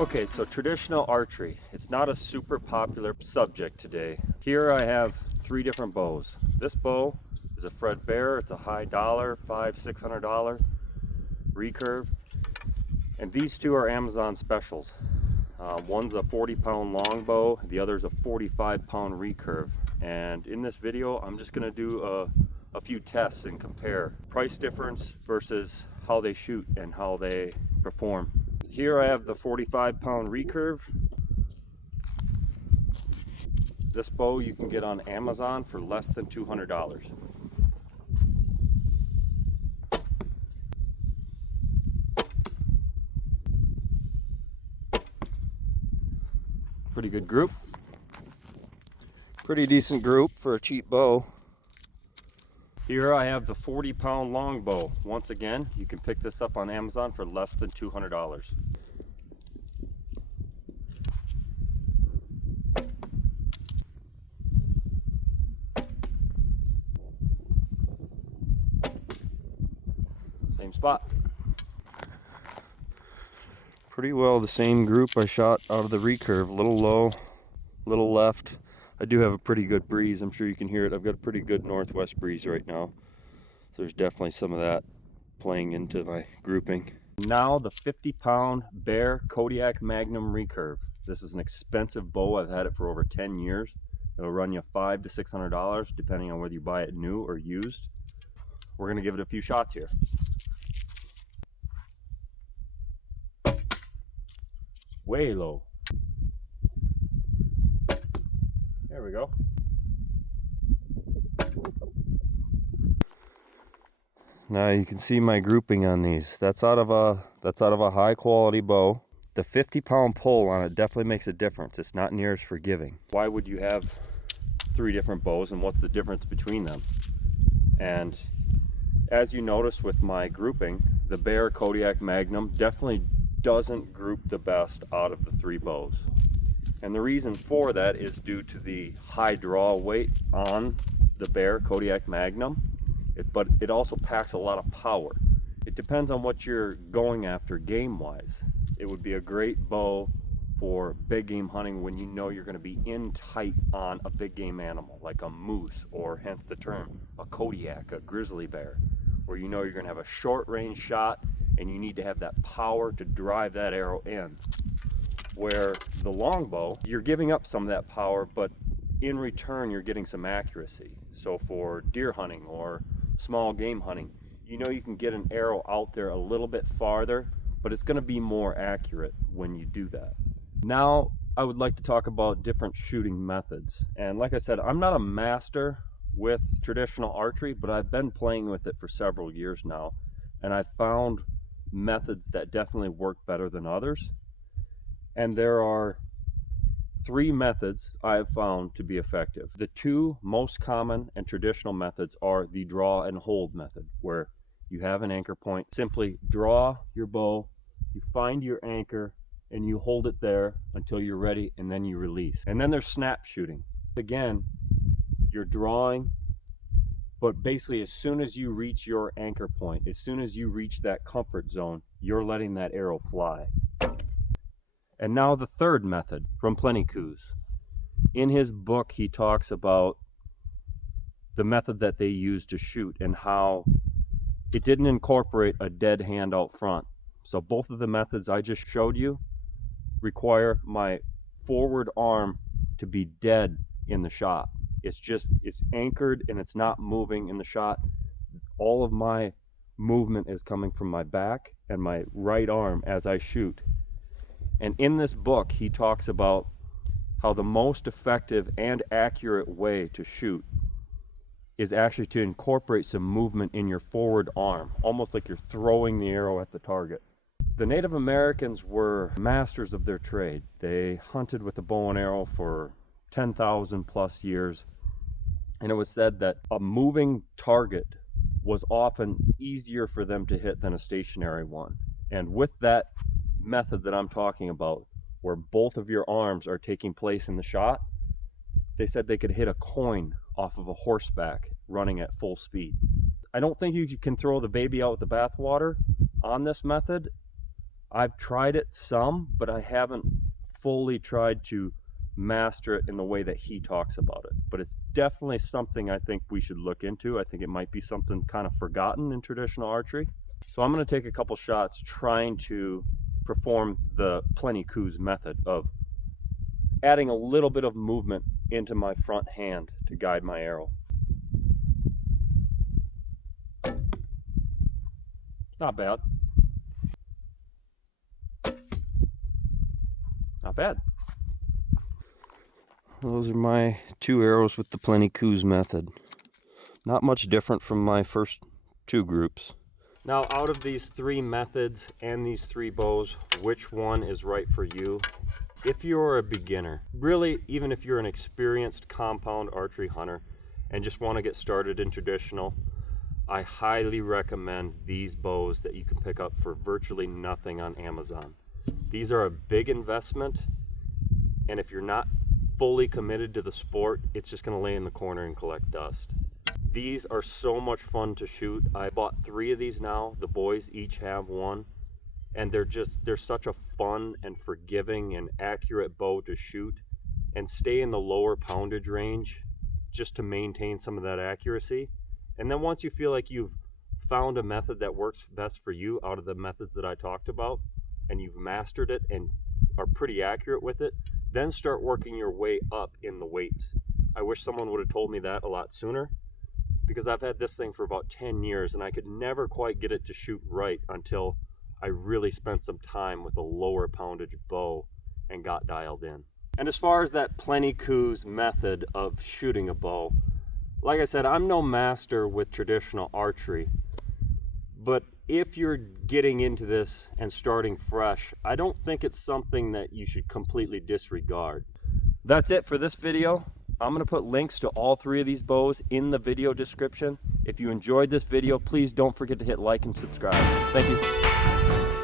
Okay, so traditional archery. It's not a super popular subject today. Here I have three different bows. This bow is a Fred Bear. It's a high dollar, $500–600 recurve. And these two are Amazon specials. One's a 40-pound longbow, the other's a 45-pound recurve. And in this video, I'm just gonna do a few tests and compare price difference versus how they shoot and how they perform. Here I have the 45-pound recurve. This bow you can get on Amazon for less than $200. Pretty good group. Pretty decent group for a cheap bow. Here I have the 40-pound longbow. Once again, you can pick this up on Amazon for less than $200. Same spot. Pretty well the same group I shot out of the recurve. A little low, a little left. I do have a pretty good breeze. I'm sure you can hear it. I've got a pretty good northwest breeze right now. So there's definitely some of that playing into my grouping. Now the 50-pound Bear Kodiak Magnum recurve. This is an expensive bow. I've had it for over 10 years. It'll run you $500–600 depending on whether you buy it new or used. We're gonna give it a few shots here. Way low. There we go. Now you can see my grouping on these. That's out of a high quality bow. The 50-pound pull on it definitely makes a difference. It's not near as forgiving. Why would you have three different bows, and what's the difference between them? And as you notice with my grouping, the Bear Kodiak Magnum definitely doesn't group the best out of the three bows. And the reason for that is due to the high draw weight on the Bear Kodiak Magnum, but it also packs a lot of power. It depends on what you're going after game-wise. It would be a great bow for big game hunting when you know you're going to be in tight on a big game animal, like a moose, or hence the term, a Kodiak, a grizzly bear, where you know you're going to have a short range shot and you need to have that power to drive that arrow in. Where the longbow, you're giving up some of that power, but in return you're getting some accuracy. So for deer hunting or small game hunting, you know you can get an arrow out there a little bit farther, but it's going to be more accurate when you do that. Now I would like to talk about different shooting methods. And like I said, I'm not a master with traditional archery, but I've been playing with it for several years now, and I've found methods that definitely work better than others. And there are three methods I have found to be effective. The two most common and traditional methods are the draw and hold method, where you have an anchor point, simply draw your bow, you find your anchor, and you hold it there until you're ready, and then you release. And then there's snap shooting. Again, you're drawing, but basically as soon as you reach your anchor point, as soon as you reach that comfort zone, you're letting that arrow fly. And now the third method from Plenty Coups. In his book, he talks about the method that they use to shoot and how it didn't incorporate a dead hand out front. So both of the methods I just showed you require my forward arm to be dead in the shot. It's anchored and it's not moving in the shot. All of my movement is coming from my back and my right arm as I shoot. And in this book, he talks about how the most effective and accurate way to shoot is actually to incorporate some movement in your forward arm, almost like you're throwing the arrow at the target. The Native Americans were masters of their trade. They hunted with a bow and arrow for 10,000 plus years. And it was said that a moving target was often easier for them to hit than a stationary one. And with that method that I'm talking about, where both of your arms are taking place in the shot, they said they could hit a coin off of a horseback running at full speed. I don't think you can throw the baby out with the bathwater on this method, I've tried it some, but I haven't fully tried to master it in the way that he talks about it. But it's definitely something I think we should look into. I think it might be something kind of forgotten in traditional archery. So I'm going to take a couple shots trying to perform the plenty coups method of adding a little bit of movement into my front hand to guide my arrow. Not bad. Not bad. Those are my 2 arrows with the plenty coups method. Not much different from my first 2 groups. Now, out of these 3 methods and these 3 bows, which one is right for you? If you're a beginner, really, even if you're an experienced compound archery hunter and just want to get started in traditional, I highly recommend these bows that you can pick up for virtually nothing on Amazon. These are a big investment, and if you're not fully committed to the sport, it's just going to lay in the corner and collect dust. These are so much fun to shoot. I bought 3 of these now. The boys each have one, and they're such a fun and forgiving and accurate bow to shoot and stay in the lower poundage range just to maintain some of that accuracy. And then once you feel like you've found a method that works best for you out of the methods that I talked about, and you've mastered it and are pretty accurate with it, then start working your way up in the weights. I wish someone would have told me that a lot sooner, because I've had this thing for about 10 years and I could never quite get it to shoot right until I really spent some time with a lower poundage bow and got dialed in. And as far as that plenty coups method of shooting a bow, like I said, I'm no master with traditional archery, but if you're getting into this and starting fresh, I don't think it's something that you should completely disregard. That's it for this video. I'm going to put links to all 3 of these bows in the video description. If you enjoyed this video, please don't forget to hit like and subscribe. Thank you.